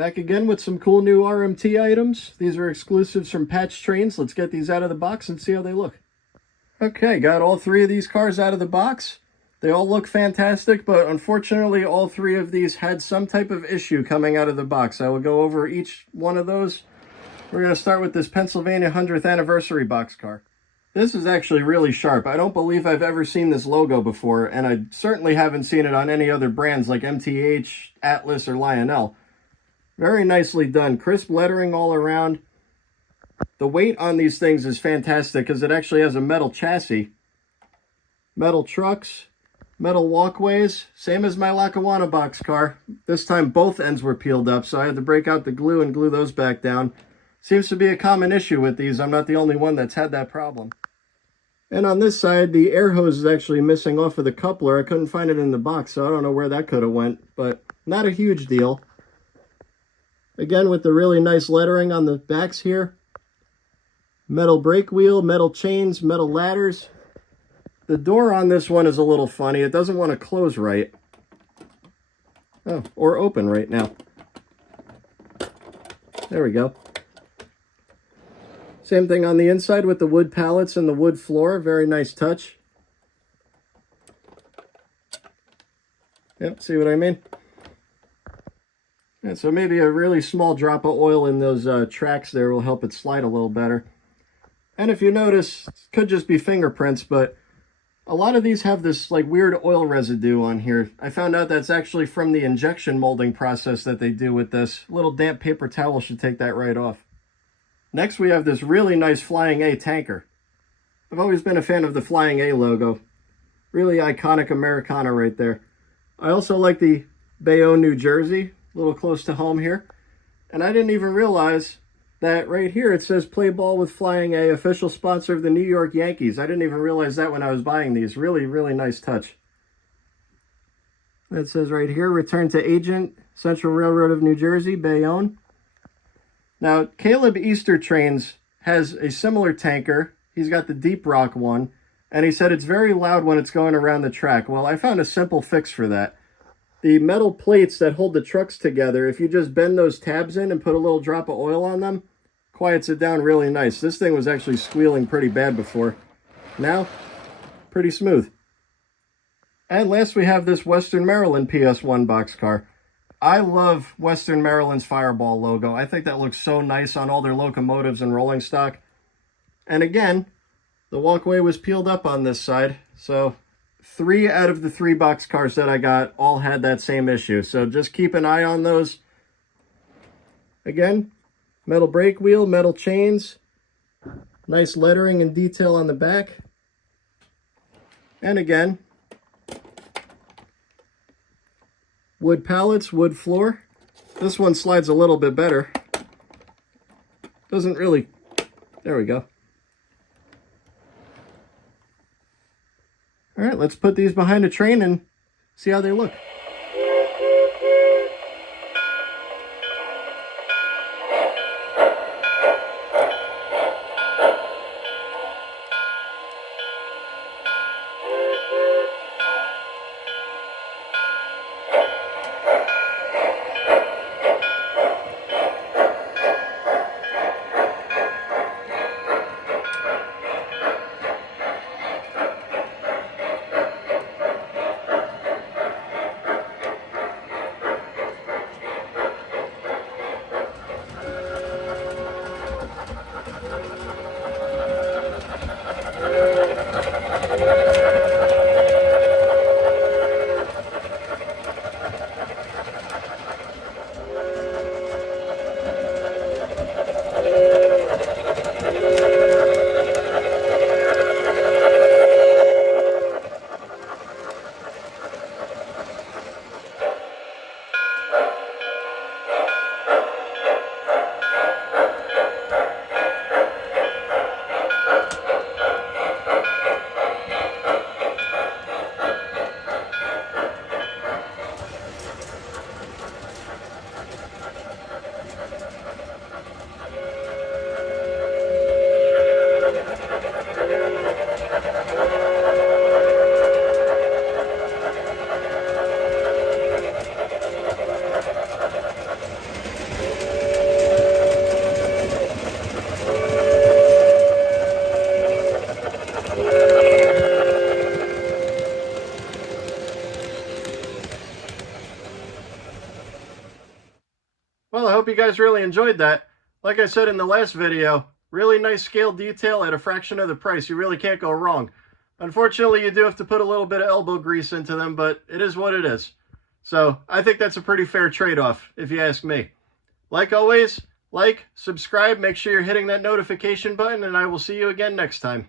Back again with some cool new RMT items. These are exclusives from Patch Trains. Let's get these out of the box and see how they look. Okay, got all three of these cars out of the box. They all look fantastic, but unfortunately all three of these had some type of issue coming out of the box. I will go over each one of those. We're going to start with this Pennsylvania 100th anniversary boxcar. This is actually really sharp. I don't believe I've ever seen this logo before, and I certainly haven't seen it on any other brands like MTH, Atlas, or Lionel. Very nicely done. Crisp lettering all around. The weight on these things is fantastic because it actually has a metal chassis. Metal trucks, metal walkways, same as my Lackawanna boxcar. This time both ends were peeled up, so I had to break out the glue and glue those back down. Seems to be a common issue with these. I'm not the only one that's had that problem. And on this side, the air hose is actually missing off of the coupler. I couldn't find it in the box, so I don't know where that could have went, but not a huge deal. Again, with the really nice lettering on the backs here. Metal brake wheel, metal chains, metal ladders. The door on this one is a little funny. It doesn't want to close right. Oh, or open right now. There we go. Same thing on the inside with the wood pallets and the wood floor. Very nice touch. Yep, see what I mean? And so maybe a really small drop of oil in those tracks there will help it slide a little better. And if you notice, it could just be fingerprints, but a lot of these have this like weird oil residue on here. I found out that's actually from the injection molding process that they do with this. A little damp paper towel should take that right off. Next we have this really nice Flying A tanker. I've always been a fan of the Flying A logo. Really iconic Americana right there. I also like the Bayonne, New Jersey. A little close to home here. And I didn't even realize that right here it says play ball with Flying A, official sponsor of the New York Yankees. I didn't even realize that when I was buying these. Really, really nice touch. That says right here, return to agent, Central Railroad of New Jersey, Bayonne. Now, Caleb Easter Trains has a similar tanker. He's got the Deep Rock one. And he said it's very loud when it's going around the track. Well, I found a simple fix for that. The metal plates that hold the trucks together, if you just bend those tabs in and put a little drop of oil on them, quiets it down really nice. This thing was actually squealing pretty bad before. Now, pretty smooth. And last we have this Western Maryland PS1 boxcar. I love Western Maryland's Fireball logo. I think that looks so nice on all their locomotives and rolling stock. And again, the walkway was peeled up on this side, so 3 out of the 3 boxcars that I got all had that same issue. So just keep an eye on those. Again, metal brake wheel, metal chains, nice lettering and detail on the back. And again, wood pallets, wood floor. This one slides a little bit better. Doesn't really, there we go. All right, let's put these behind a train and see how they look. Well, I hope you guys really enjoyed that. Like I said in the last video, really nice scale detail at a fraction of the price. You really can't go wrong. Unfortunately, you do have to put a little bit of elbow grease into them, but it is what it is. So I think that's a pretty fair trade-off, if you ask me. Like always, like, subscribe, make sure you're hitting that notification button, and I will see you again next time.